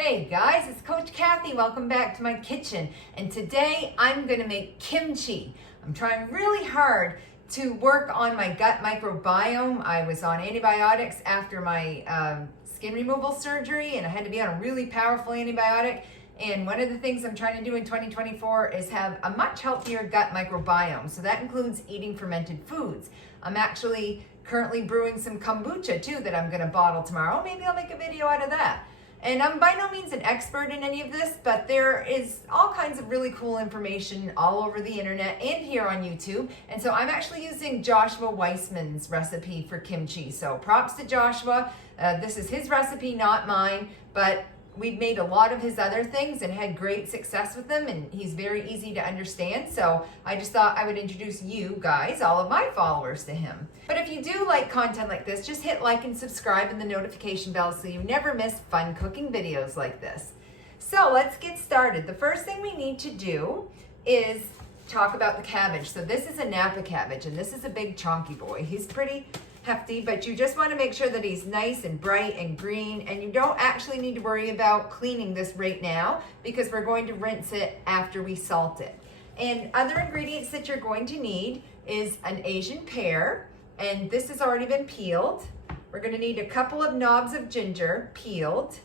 Hey guys, it's Coach Kathy. Welcome back to my kitchen. And today I'm going to make kimchi. I'm trying really hard to work on my gut microbiome. I was on antibiotics after my skin removal surgery, and I had to be on a really powerful antibiotic. And one of the things I'm trying to do in 2024 is have a much healthier gut microbiome. So that includes eating fermented foods. I'm actually currently brewing some kombucha too that I'm going to bottle tomorrow. Maybe I'll make a video out of that. And I'm by no means an expert in any of this, but there is all kinds of really cool information all over the internet and here on YouTube. And so I'm actually using Joshua Weissman's recipe for kimchi. So props to Joshua. This is his recipe, not mine, but we've made a lot of his other things and had great success with them, and he's very easy to understand. So I just thought I would introduce you guys, all of my followers, to him. But if you do like content like this, just hit like and subscribe and the notification bell so you never miss fun cooking videos like this. So let's get started. The first thing we need to do is talk about the cabbage. So this is a Napa cabbage, and this is a big chunky boy. He's pretty hefty, but you just want to make sure that he's nice and bright and green, and you don't actually need to worry about cleaning this right now because we're going to rinse it after we salt it. And other ingredients that you're going to need is an Asian pear, and this has already been peeled. We're going to need a couple of knobs of ginger peeled,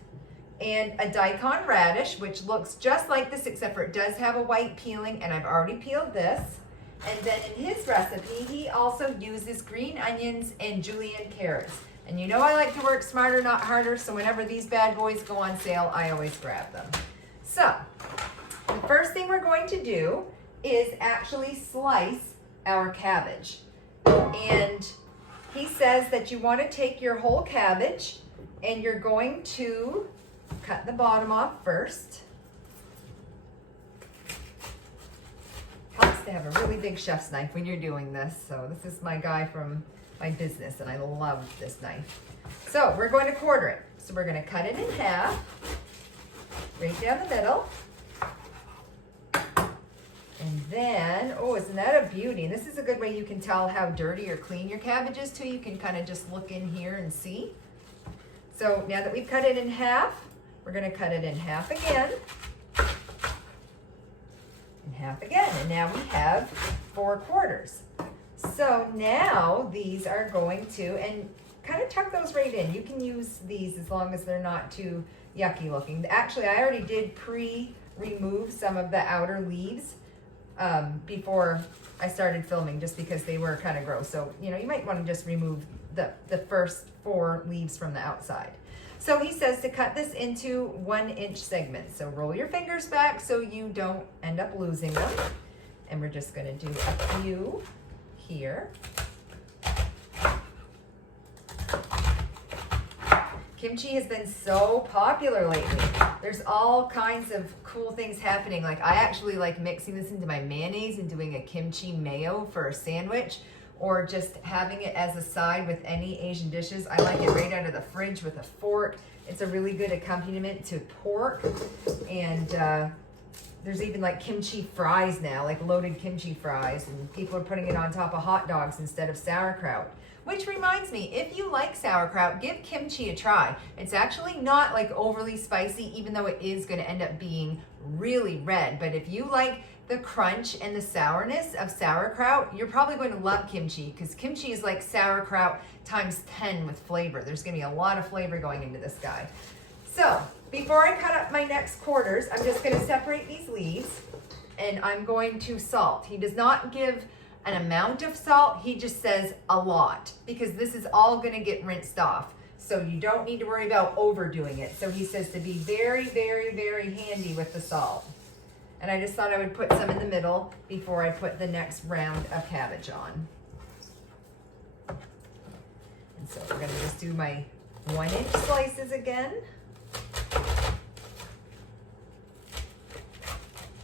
and a daikon radish, which looks just like this except for it does have a white peeling, and I've already peeled this. And then in his recipe, he also uses green onions and julienne carrots. And you know I like to work smarter, not harder, so whenever these bad boys go on sale, I always grab them. So, the first thing we're going to do is actually slice our cabbage. And he says that you want to take your whole cabbage and you're going to cut the bottom off first. Helps to have a really big chef's knife when you're doing this. So this is my guy from my business, and I love this knife. So we're going to quarter it. So we're going to cut it in half, right down the middle. And then, oh, isn't that a beauty? And this is a good way you can tell how dirty or clean your cabbage is too. You can kind of just look in here and see. So now that we've cut it in half, we're going to cut it in half again. Half again, and now we have 4 quarters. So now these are going to, and kind of tuck those right in. You can use these as long as they're not too yucky looking. Actually, I already did remove some of the outer leaves before I started filming, just because they were kind of gross. So, you know, you might want to just remove the first 4 leaves from the outside. So he says to cut this into 1-inch segments. So roll your fingers back so you don't end up losing them. And we're just going to do a few here. Kimchi has been so popular lately. There's all kinds of cool things happening. Like I actually like mixing this into my mayonnaise and doing a kimchi mayo for a sandwich, or just having it as a side with any Asian dishes. I like it right out of the fridge with a fork. It's a really good accompaniment to pork. And there's even like kimchi fries now, like loaded kimchi fries, and people are putting it on top of hot dogs instead of sauerkraut. Which reminds me, if you like sauerkraut, give kimchi a try. It's actually not like overly spicy, even though it is gonna end up being really red. But if you like the crunch and the sourness of sauerkraut, you're probably going to love kimchi, because kimchi is like sauerkraut times 10 with flavor. There's going to be a lot of flavor going into this guy. So before I cut up my next quarters, I'm just going to separate these leaves, and I'm going to salt. He does not give an amount of salt. He just says a lot, because this is all going to get rinsed off. So you don't need to worry about overdoing it. So he says to be very, very, very handy with the salt. And I just thought I would put some in the middle before I put the next round of cabbage on. And so we're gonna just do my 1-inch slices again.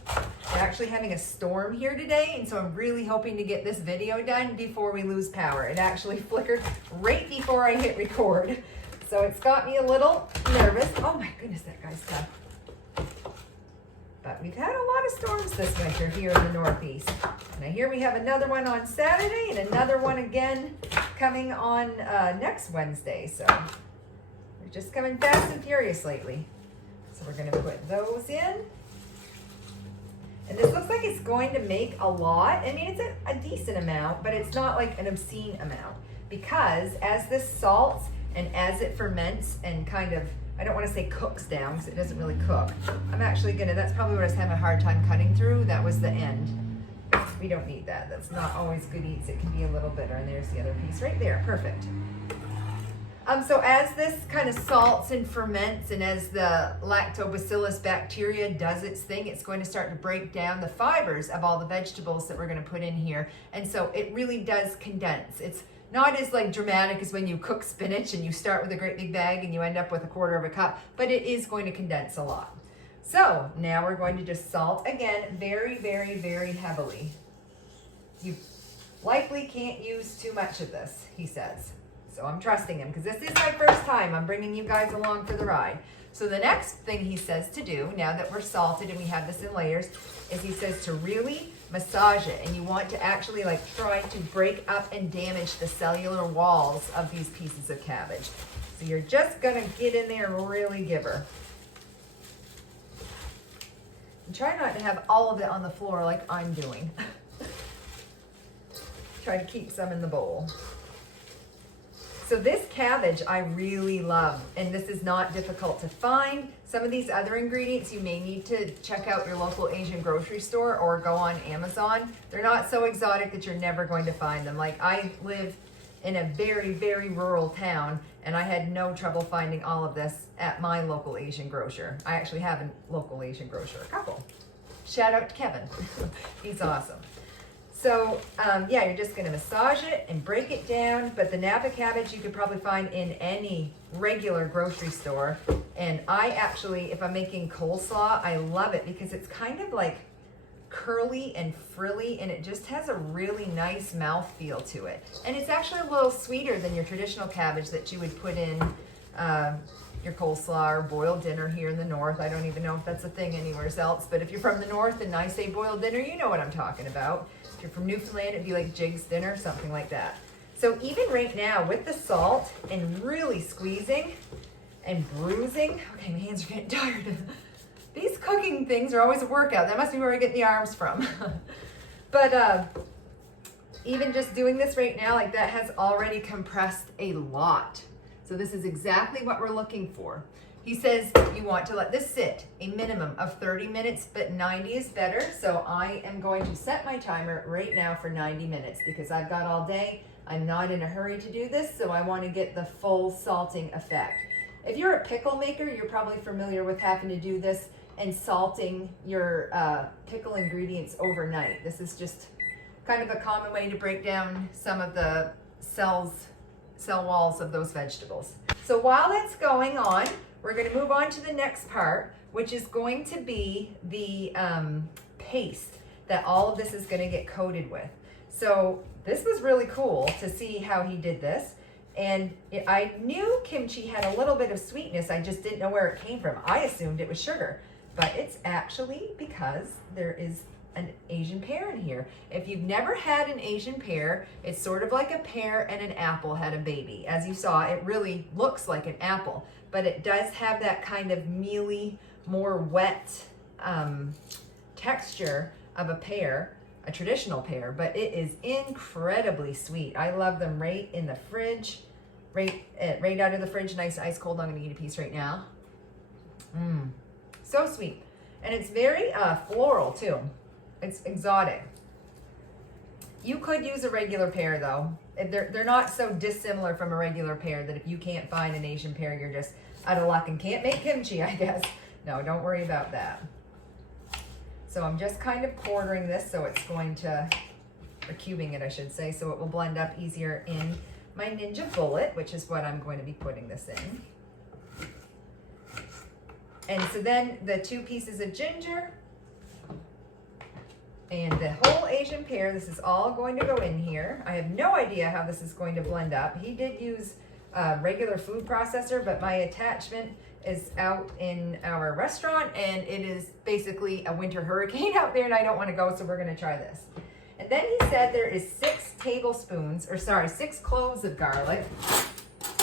We're actually having a storm here today, and so I'm really hoping to get this video done before we lose power. It actually flickered right before I hit record. So it's got me a little nervous. Oh my goodness, that guy's tough. But we've had a lot of storms this winter here in the Northeast. Now here we have another one on Saturday and another one again coming on next Wednesday. So we're just coming fast and furious lately. So we're gonna put those in. And this looks like it's going to make a lot. I mean, it's a decent amount, but it's not like an obscene amount, because as this salts and as it ferments and kind of, I don't want to say cooks down because it doesn't really cook. I'm actually gonna, that's probably what I was having a hard time cutting through. That was the end. We don't need that. That's not always good eats. It can be a little bitter. And there's the other piece right there. Perfect. So as this kind of salts and ferments, and as the lactobacillus bacteria does its thing, it's going to start to break down the fibers of all the vegetables that we're going to put in here. And so it really does condense. It's not as like dramatic as when you cook spinach and you start with a great big bag and you end up with 1/4 of a cup, but it is going to condense a lot. So now we're going to just salt again, very, very, very heavily. You likely can't use too much of this, he says. So I'm trusting him because this is my first time. I'm bringing you guys along for the ride. So the next thing he says to do, now that we're salted and we have this in layers, is he says to really massage it. And you want to actually like try to break up and damage the cellular walls of these pieces of cabbage. So you're just gonna get in there and really give her. And try not to have all of it on the floor like I'm doing. Try to keep some in the bowl. So this cabbage I really love, and this is not difficult to find. Some of these other ingredients you may need to check out your local Asian grocery store or go on Amazon. They're not so exotic that you're never going to find them. Like, I live in a very, very rural town, and I had no trouble finding all of this at my local Asian grocer. I actually have a local Asian grocer, a couple. Shout out to Kevin. He's awesome. So yeah, you're just gonna massage it and break it down, but the Napa cabbage you could probably find in any regular grocery store. And I actually, if I'm making coleslaw, I love it because it's kind of like curly and frilly, and it just has a really nice mouthfeel to it. And it's actually a little sweeter than your traditional cabbage that you would put in your coleslaw or boiled dinner here in the north. I don't even know if that's a thing anywhere else, but if you're from the north and I say boiled dinner, you know what I'm talking about. If you're from Newfoundland, it'd be like Jig's dinner, something like that. So even right now with the salt and really squeezing and bruising, okay, my hands are getting tired. These cooking things are always a workout. That must be where I get the arms from. But even just doing this right now, like that has already compressed a lot. So this is exactly what we're looking for. He says you want to let this sit a minimum of 30 minutes, but 90 is better. So I am going to set my timer right now for 90 minutes because I've got all day. I'm not in a hurry to do this, so I want to get the full salting effect. If you're a pickle maker, you're probably familiar with having to do this and salting your pickle ingredients overnight. This is just kind of a common way to break down some of the cell walls of those vegetables. So while that's going on, we're going to move on to the next part, which is going to be the paste that all of this is going to get coated with. So this was really cool to see how he did this. And I knew kimchi had a little bit of sweetness. I just didn't know where it came from. I assumed it was sugar, but it's actually because there is an Asian pear in here. If you've never had an Asian pear, it's sort of like a pear and an apple had a baby. As you saw, it really looks like an apple, but it does have that kind of mealy, more wet texture of a pear, a traditional pear, but it is incredibly sweet. I love them right in the fridge, right out of the fridge, nice ice cold. I'm gonna eat a piece right now. So sweet. And it's very floral too. It's exotic. You could use a regular pear though. They're not so dissimilar from a regular pear that if you can't find an Asian pear, you're just out of luck and can't make kimchi, I guess. No, don't worry about that. So I'm just kind of quartering this so it's going to, or cubing it I should say, so it will blend up easier in my Ninja Bullet, which is what I'm going to be putting this in. And so then the 2 pieces of ginger and the whole Asian pear, this is all going to go in here. I have no idea how this is going to blend up. He did use a regular food processor, but my attachment is out in our restaurant and it is basically a winter hurricane out there and I don't want to go, so we're going to try this. And then he said there is 6 cloves of garlic.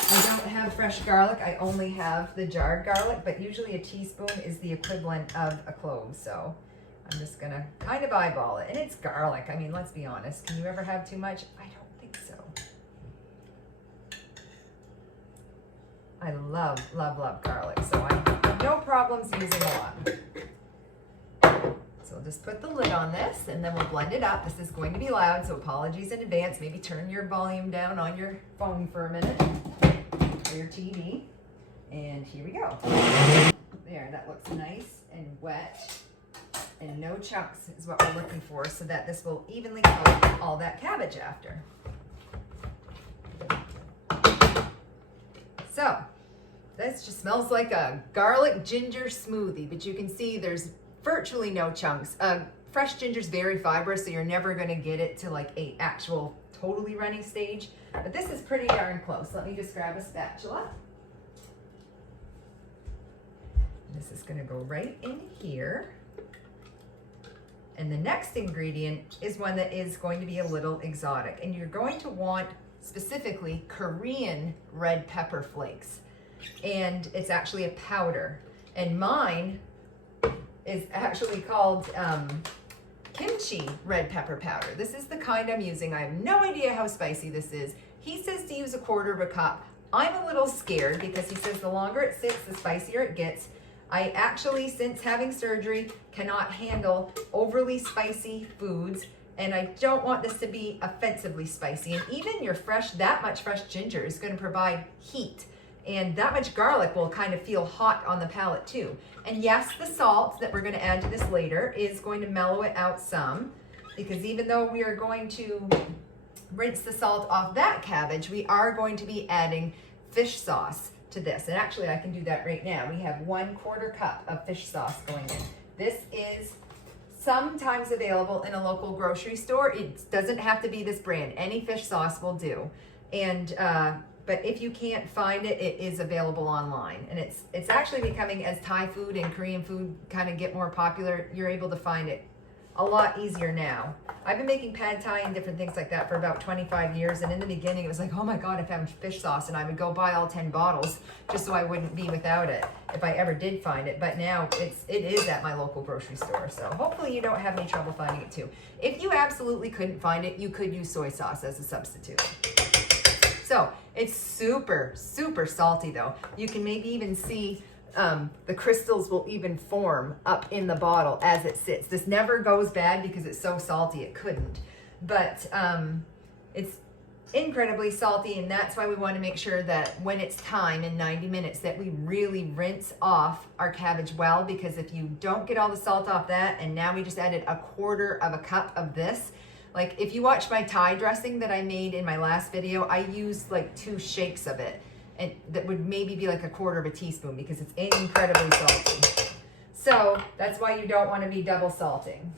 I don't have fresh garlic. I only have the jarred garlic, but usually a teaspoon is the equivalent of a clove. So I'm just gonna kind of eyeball it. And it's garlic. I mean, let's be honest. Can you ever have too much? I don't think so. I love, love, love garlic. So I have no problems using a lot. So I'll just put the lid on this and then we'll blend it up. This is going to be loud, so apologies in advance. Maybe turn your volume down on your phone for a minute or your TV. And here we go. There, that looks nice and wet and no chunks is what we're looking for, so that this will evenly coat all that cabbage after. So this just smells like a garlic ginger smoothie, but you can see there's virtually no chunks. Fresh ginger is very fibrous, so you're never going to get it to like a actual totally runny stage, but this is pretty darn close. Let me just grab a spatula. This is going to go right in here. And the next ingredient is one that is going to be a little exotic, and you're going to want specifically Korean red pepper flakes, and it's actually a powder, and mine is actually called Kimchi red pepper powder. This is the kind I'm using. I have no idea how spicy this is. He says to use 1/4 of a cup. I'm a little scared because he says the longer it sits, the spicier it gets. I actually, since having surgery, cannot handle overly spicy foods, and I don't want this to be offensively spicy. And even your that much fresh ginger is going to provide heat, and that much garlic will kind of feel hot on the palate too. And yes, the salt that we're going to add to this later is going to mellow it out some, because even though we are going to rinse the salt off that cabbage, we are going to be adding fish sauce to this. And actually I can do that right now. We have 1/4 cup of fish sauce going in. This is sometimes available in a local grocery store. It doesn't have to be this brand. Any fish sauce will do. And but if you can't find it, it is available online. And it's actually becoming, as Thai food and Korean food kind of get more popular, you're able to find it a lot easier now. I've been making pad thai and different things like that for about 25 years. And in the beginning, it was like, oh my God, if I have fish sauce, and I would go buy all 10 bottles just so I wouldn't be without it if I ever did find it. But now it is at my local grocery store. So hopefully you don't have any trouble finding it too. If you absolutely couldn't find it, you could use soy sauce as a substitute. So it's super, super salty though. You can maybe even see the crystals will even form up in the bottle as it sits. This never goes bad because it's so salty it couldn't. But it's incredibly salty, and that's why we want to make sure that when it's time in 90 minutes that we really rinse off our cabbage well, because if you don't get all the salt off that, and now we just added 1/4 of a cup of this, like if you watch my Thai dressing that I made in my last video, I used like 2 shakes of it. And that would maybe be like 1/4 of a teaspoon because it's incredibly salty. So that's why you don't want to be double salting.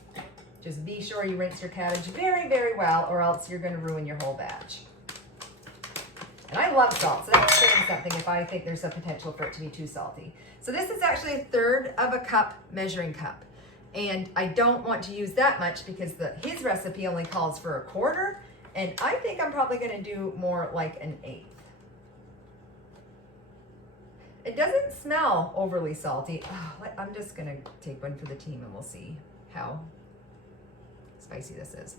Just be sure you rinse your cabbage very, very well, or else you're going to ruin your whole batch. And I love salt, so that's saying something if I think there's a potential for it to be too salty. So this is actually 1/3 of a cup measuring cup. And I don't want to use that much because his recipe only calls for 1/4. And I think I'm probably going to do more like 1/8. It doesn't smell overly salty. Oh, I'm just gonna take one for the team and we'll see how spicy this is.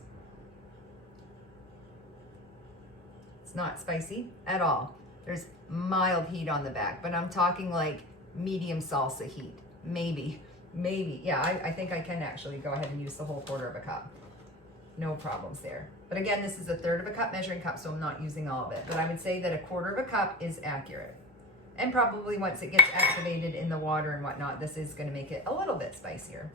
It's not spicy at all. There's mild heat on the back, but I'm talking like medium salsa heat. Maybe. Yeah, I think I can actually go ahead and use the whole 1/4 of a cup. No problems there. But again, this is 1/3 of a cup measuring cup, so I'm not using all of it. But I would say that 1/4 of a cup is accurate. And probably once it gets activated in the water and whatnot, this is going to make it a little bit spicier.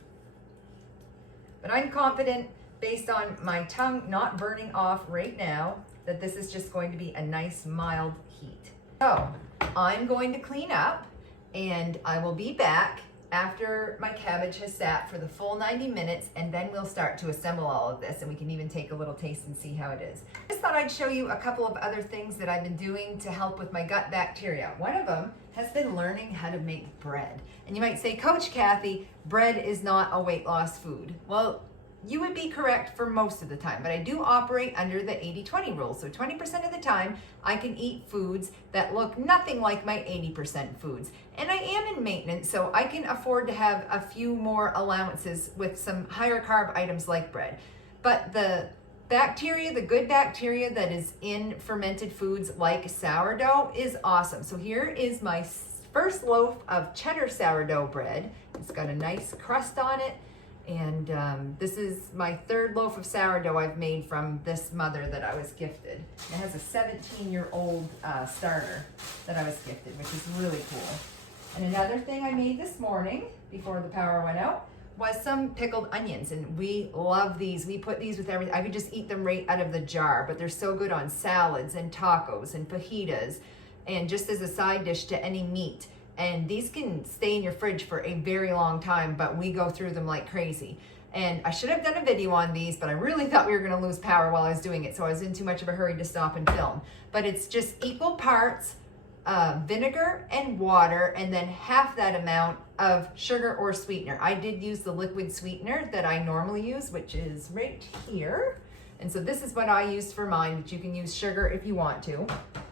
But I'm confident, based on my tongue not burning off right now, that this is just going to be a nice mild heat. So I'm going to clean up, and I will be back after my cabbage has sat for the full 90 minutes, and then we'll start to assemble all of this, and we can even take a little taste and see how it is. I just thought I'd show you a couple of other things that I've been doing to help with my gut bacteria. One of them has been learning how to make bread. And you might say, Coach Kathy, bread is not a weight loss food. Well, you would be correct for most of the time, but I do operate under the 80-20 rule. So 20% of the time, I can eat foods that look nothing like my 80% foods. And I am in maintenance, so I can afford to have a few more allowances with some higher carb items like bread. But the bacteria, the good bacteria that is in fermented foods like sourdough is awesome. So here is my first loaf of cheddar sourdough bread. It's got a nice crust on it. And this is my third loaf of sourdough I've made from this mother that I was gifted. It has a 17-year-old starter that I was gifted, which is really cool. And another thing I made this morning before the power went out was some pickled onions, and we love these. We put these with everything. I could just eat them right out of the jar, but they're so good on salads and tacos and fajitas and just as a side dish to any meat. And these can stay in your fridge for a very long time, but we go through them like crazy. And I should have done a video on these, but I really thought we were gonna lose power while I was doing it, so I was in too much of a hurry to stop and film. But it's just equal parts vinegar and water, and then half that amount of sugar or sweetener. I did use the liquid sweetener that I normally use, which is right here. And so this is what I used for mine, but you can use sugar if you want to.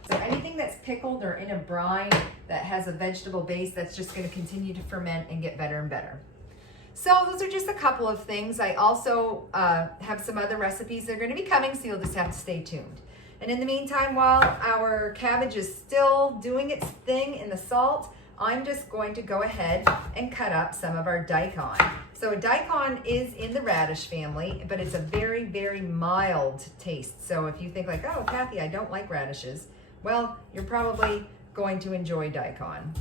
So anything that's pickled or in a brine that has a vegetable base, that's just going to continue to ferment and get better and better. So those are just a couple of things. I also have some other recipes that are going to be coming, so you'll just have to stay tuned. And in the meantime, while our cabbage is still doing its thing in the salt, I'm just going to go ahead and cut up some of our daikon. So daikon is in the radish family, but it's a very, very mild taste. So if you think like, oh, Kathy, I don't like radishes, well, you're probably going to enjoy daikon.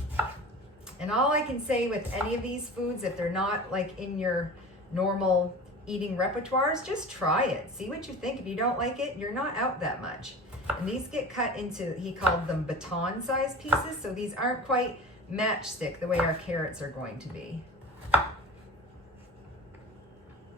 And all I can say with any of these foods, if they're not like in your normal eating repertoires, just try it. See what you think. If you don't like it, you're not out that much. And these get cut into, he called them baton-sized pieces, so these aren't quite matchstick the way our carrots are going to be.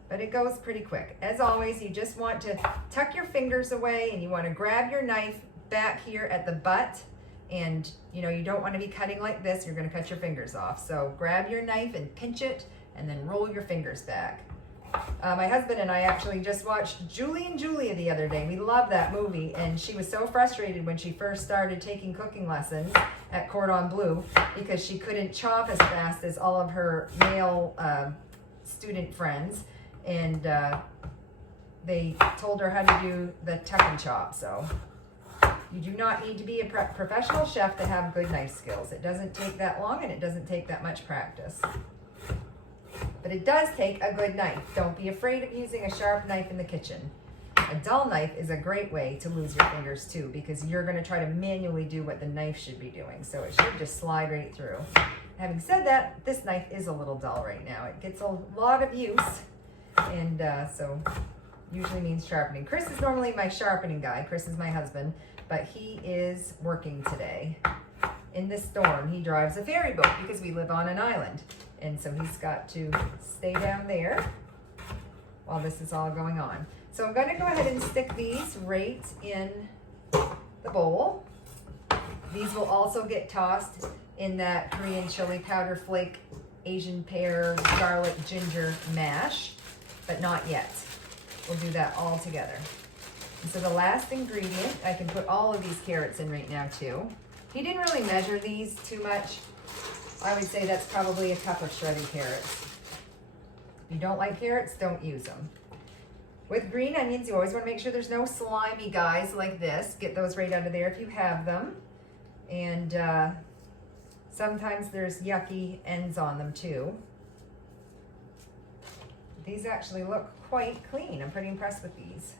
But it goes pretty quick. As always, you just want to tuck your fingers away, and you want to grab your knife back here at the butt, and you know, you don't want to be cutting like this. You're going to cut your fingers off. So grab your knife and pinch it, and then roll your fingers back. My husband and I actually just watched Julie and Julia the other day. We love that movie, and she was so frustrated when she first started taking cooking lessons at Cordon Bleu because she couldn't chop as fast as all of her male student friends, and they told her how to do the tuck and chop. So you do not need to be a professional chef to have good knife skills. It doesn't take that long, and it doesn't take that much practice. But it does take a good knife. Don't be afraid of using a sharp knife in the kitchen. A dull knife is a great way to lose your fingers too, because you're going to try to manually do what the knife should be doing. So it should just slide right through. Having said that, this knife is a little dull right now. It gets a lot of use, and so usually means sharpening. Chris is normally my sharpening guy. Chris is my husband, but he is working today. In this storm, he drives a ferry boat because we live on an island. And so he's got to stay down there while this is all going on. So I'm going to go ahead and stick these right in the bowl. These will also get tossed in that Korean chili powder flake, Asian pear, garlic, ginger mash, but not yet. We'll do that all together. And so the last ingredient, I can put all of these carrots in right now too. He didn't really measure these too much. I would say that's probably a cup of shredded carrots. If you don't like carrots, don't use them. With green onions, you always want to make sure there's no slimy guys like this. Get those right under there if you have them. And sometimes there's yucky ends on them too. These actually look quite clean. I'm pretty impressed with these.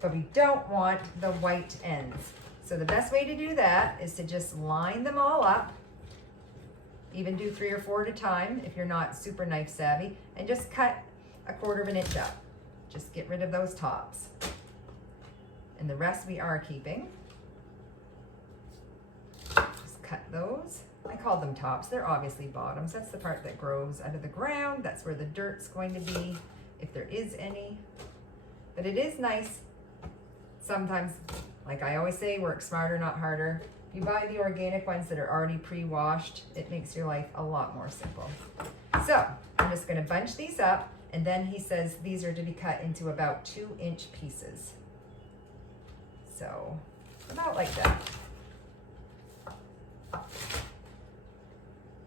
But we don't want the white ends. So the best way to do that is to just line them all up. Even do 3 or 4 at a time if you're not super knife savvy, and just cut 1/4 of an inch up. Just get rid of those tops. And the rest we are keeping. Just cut those. I call them tops. They're obviously bottoms. That's the part that grows out of the ground. That's where the dirt's going to be, if there is any. But it is nice sometimes. Like I always say, work smarter, not harder. If you buy the organic ones that are already pre-washed, it makes your life a lot more simple. So I'm just going to bunch these up, And then he says these are to be cut into about 2-inch pieces. So about like that.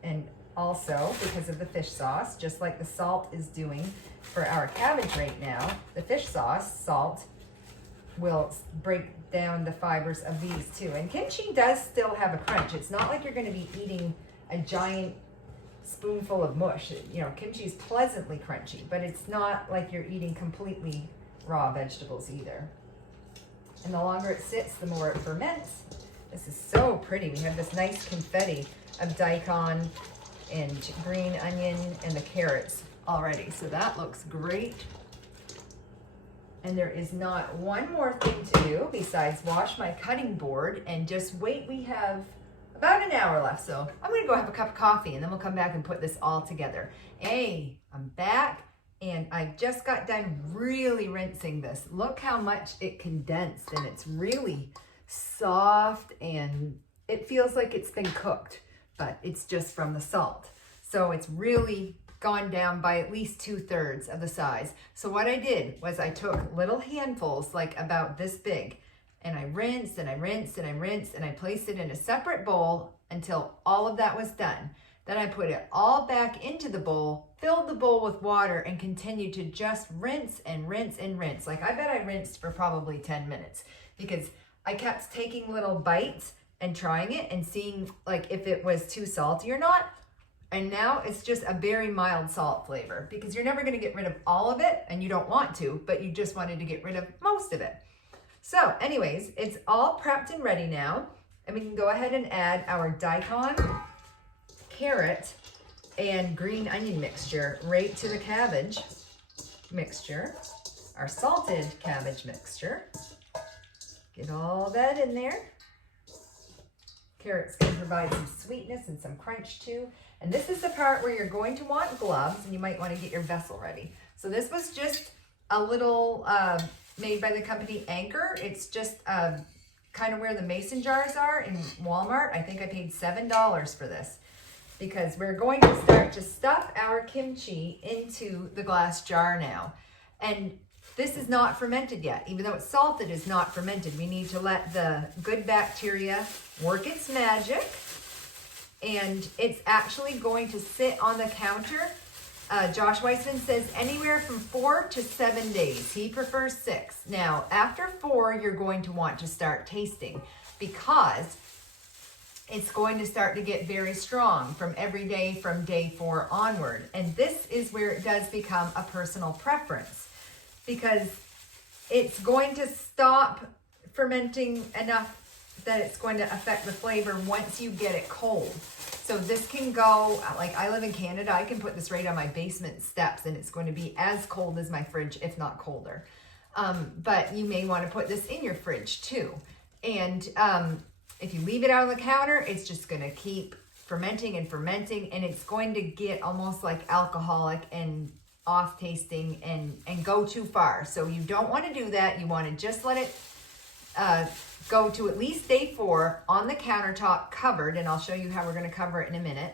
And also, because of the fish sauce, just like the salt is doing for our cabbage right now, the fish sauce, salt, will break down the fibers of these too. And kimchi does still have a crunch. It's not like you're going to be eating a giant spoonful of mush. You know, kimchi is pleasantly crunchy, but it's not like you're eating completely raw vegetables either. And the longer it sits, the more it ferments. This is so pretty. We have this nice confetti of daikon and green onion and the carrots already. So that looks great. And there is not one more thing to do besides wash my cutting board and just wait. We have about an hour left. So I'm gonna go have a cup of coffee and then we'll come back and put this all together. Hey, I'm back and I just got done really rinsing this. Look how much it condensed and it's really soft and it feels like it's been cooked, but it's just from the salt. So it's really gone down by at least 2/3 of the size. So what I did was I took little handfuls, like about this big, and I rinsed and I rinsed and I rinsed and I placed it in a separate bowl until all of that was done. Then I put it all back into the bowl, filled the bowl with water, and continued to just rinse and rinse and rinse. Like I bet I rinsed for probably 10 minutes because I kept taking little bites and trying it and seeing like if it was too salty or not. And now it's just a very mild salt flavor because you're never going to get rid of all of it and you don't want to, but you just wanted to get rid of most of it. So anyways, it's all prepped and ready now. And we can go ahead and add our daikon, carrot, and green onion mixture right to the cabbage mixture, our salted cabbage mixture. Get all that in there. Carrots can provide some sweetness and some crunch too. And this is the part where you're going to want gloves and you might want to get your vessel ready. So this was just a little made by the company Anchor. It's just kind of where the mason jars are in Walmart. I think I paid $7 for this because we're going to start to stuff our kimchi into the glass jar now. And this is not fermented yet. Even though it's salted, it's not fermented. We need to let the good bacteria work its magic. And it's actually going to sit on the counter. Josh Weissman says anywhere from 4 to 7 days. He prefers 6. Now, after 4, you're going to want to start tasting because it's going to start to get very strong from every day from day 4 onward. And this is where it does become a personal preference because it's going to stop fermenting enough that it's going to affect the flavor once you get it cold. So this can go, like I live in Canada, I can put this right on my basement steps and it's going to be as cold as my fridge, if not colder. But you may want to put this in your fridge too. And if you leave it out on the counter, it's just going to keep fermenting and fermenting and it's going to get almost like alcoholic and off tasting and go too far. So you don't want to do that. You want to just let it go to at least day 4 on the countertop covered, and I'll show you how we're going to cover it in a minute,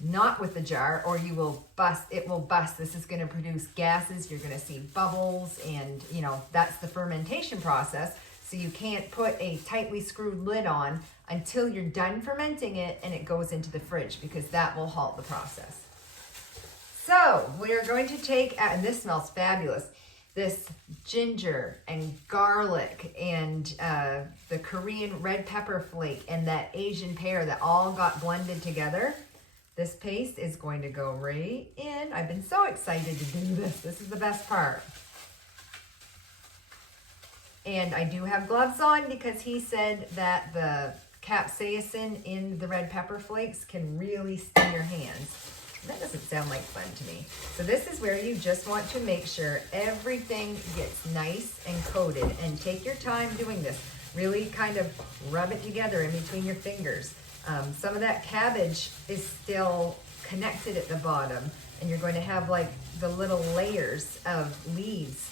not with the jar, or you will bust, it will bust. This is going to produce gases. You're going to see bubbles, and you know, that's the fermentation process. So you can't put a tightly screwed lid on until you're done fermenting it and it goes into the fridge because that will halt the process. So we are going to take, and this smells fabulous, this ginger and garlic and the Korean red pepper flake and that Asian pear that all got blended together. This paste is going to go right in. I've been so excited to do this. This is the best part. And I do have gloves on because he said that the capsaicin in the red pepper flakes can really sting your hands. That doesn't sound like fun to me. So this is where you just want to make sure everything gets nice and coated, and take your time doing this. Really kind of rub it together in between your fingers. Some of that cabbage is still connected at the bottom, and you're going to have like the little layers of leaves,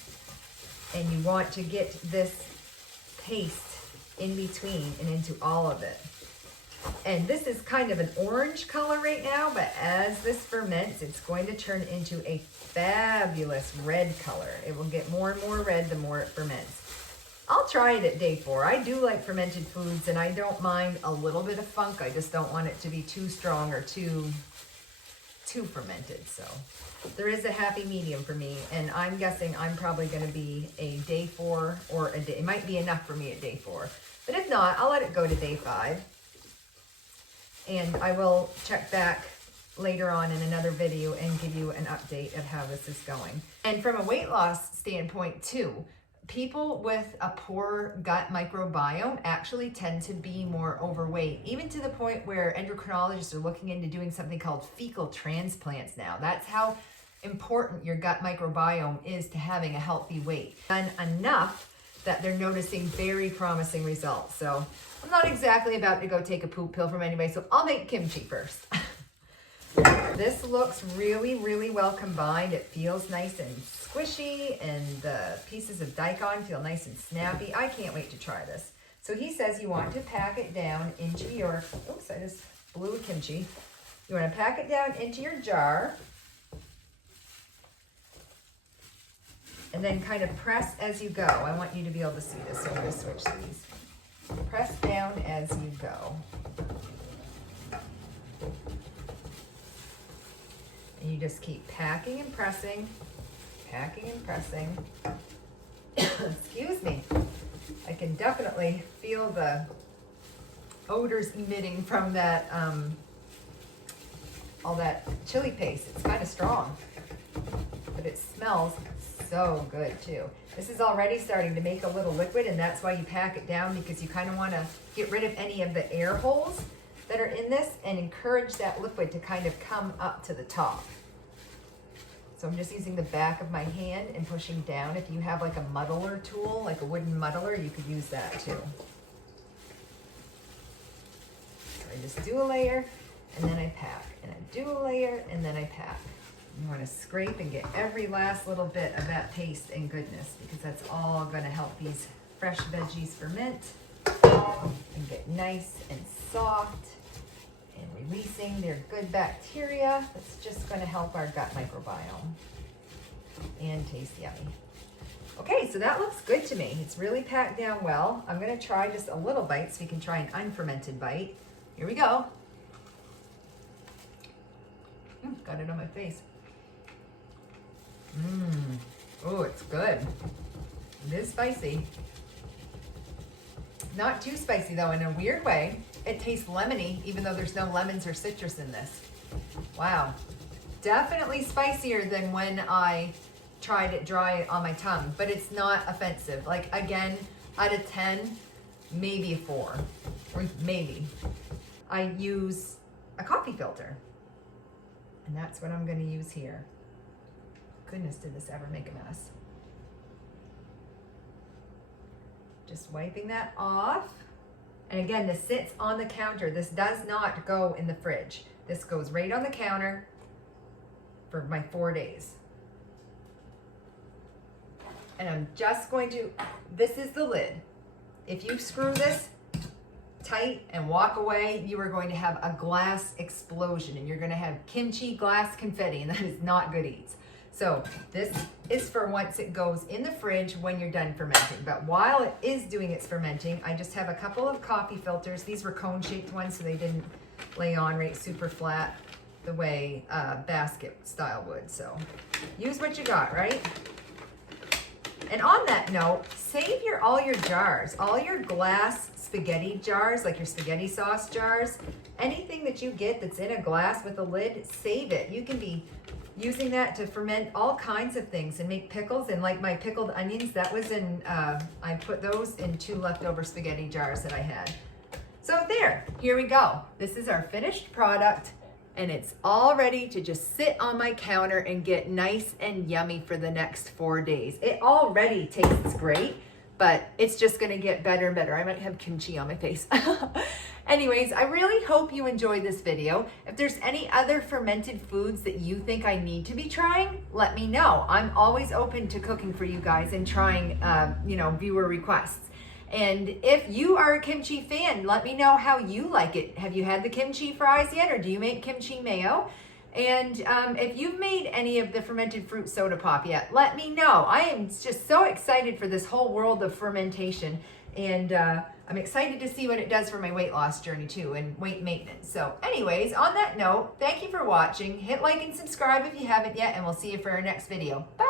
and you want to get this paste in between and into all of it. And this is kind of an orange color right now, but as this ferments, it's going to turn into a fabulous red color. It will get more and more red the more it ferments. I'll try it at day 4. I do like fermented foods, and I don't mind a little bit of funk. I just don't want it to be too strong or too fermented. So there is a happy medium for me, and I'm guessing I'm probably going to be a day 4 or a day. It might be enough for me at day 4, but if not, I'll let it go to day 5. And I will check back later on in another video and give you an update of how this is going. And from a weight loss standpoint too, people with a poor gut microbiome actually tend to be more overweight, even to the point where endocrinologists are looking into doing something called fecal transplants now. That's how important your gut microbiome is to having a healthy weight. And enough that they're noticing very promising results. So I'm not exactly about to go take a poop pill from anybody, so I'll make kimchi first. This looks really, really well combined. It feels nice and squishy, and the pieces of daikon feel nice and snappy. I can't wait to try this. So he says you want to pack it down into your, oops, I just blew a kimchi. You want to pack it down into your jar, and then kind of press as you go. I want you to be able to see this, so I'm going to switch these. Press down as you go. And you just keep packing and pressing, packing and pressing. Excuse me. I can definitely feel the odors emitting from that, all that chili paste. It's kind of strong, but it smells so good too. This is already starting to make a little liquid, and that's why you pack it down, because you kind of want to get rid of any of the air holes that are in this and encourage that liquid to kind of come up to the top. So I'm just using the back of my hand and pushing down. If you have like a muddler tool, like a wooden muddler, you could use that too. So I just do a layer and then I pack, and I do a layer and then I pack. You want to scrape and get every last little bit of that taste and goodness, because that's all going to help these fresh veggies ferment and get nice and soft and releasing their good bacteria. That's just going to help our gut microbiome and taste yummy. Okay, so that looks good to me. It's really packed down well. I'm going to try just a little bite so you can try an unfermented bite. Here we go. Got it on my face. Oh, it's good. It is spicy. Not too spicy though, in a weird way. It tastes lemony, even though there's no lemons or citrus in this. Wow. Definitely spicier than when I tried it dry on my tongue, but it's not offensive. Like, again, out of 10, maybe a 4, or maybe. I use a coffee filter, and that's what I'm going to use here. Goodness, did this ever make a mess. Just wiping that off. And again, this sits on the counter. This does not go in the fridge. This goes right on the counter for my 4 days. And I'm just going to, this is the lid. If you screw this tight and walk away, you are going to have a glass explosion, and you're going to have kimchi glass confetti, and that is not good eats. So this is for once it goes in the fridge when you're done fermenting. But while it is doing its fermenting, I just have a couple of coffee filters. These were cone-shaped ones, so they didn't lay on right super flat the way basket style would. So use what you got, right? And on that note, save all your jars, all your glass spaghetti jars, like your spaghetti sauce jars. Anything that you get that's in a glass with a lid, save it. You can be using that to ferment all kinds of things and make pickles. And like my pickled onions, that was in, I put those in 2 leftover spaghetti jars that I had. So there, here we go. This is our finished product, and it's all ready to just sit on my counter and get nice and yummy for the next 4 days. It already tastes great, but it's just gonna get better and better. I might have kimchi on my face. Anyways, I really hope you enjoyed this video. If there's any other fermented foods that you think I need to be trying, let me know. I'm always open to cooking for you guys and trying, viewer requests. And if you are a kimchi fan, let me know how you like it. Have you had the kimchi fries yet, or do you make kimchi mayo? And if you've made any of the fermented fruit soda pop yet, let me know. I am just so excited for this whole world of fermentation, and I'm excited to see what it does for my weight loss journey too, and weight maintenance. So anyways, on that note, thank you for watching. Hit like and subscribe if you haven't yet, and we'll see you for our next video. Bye.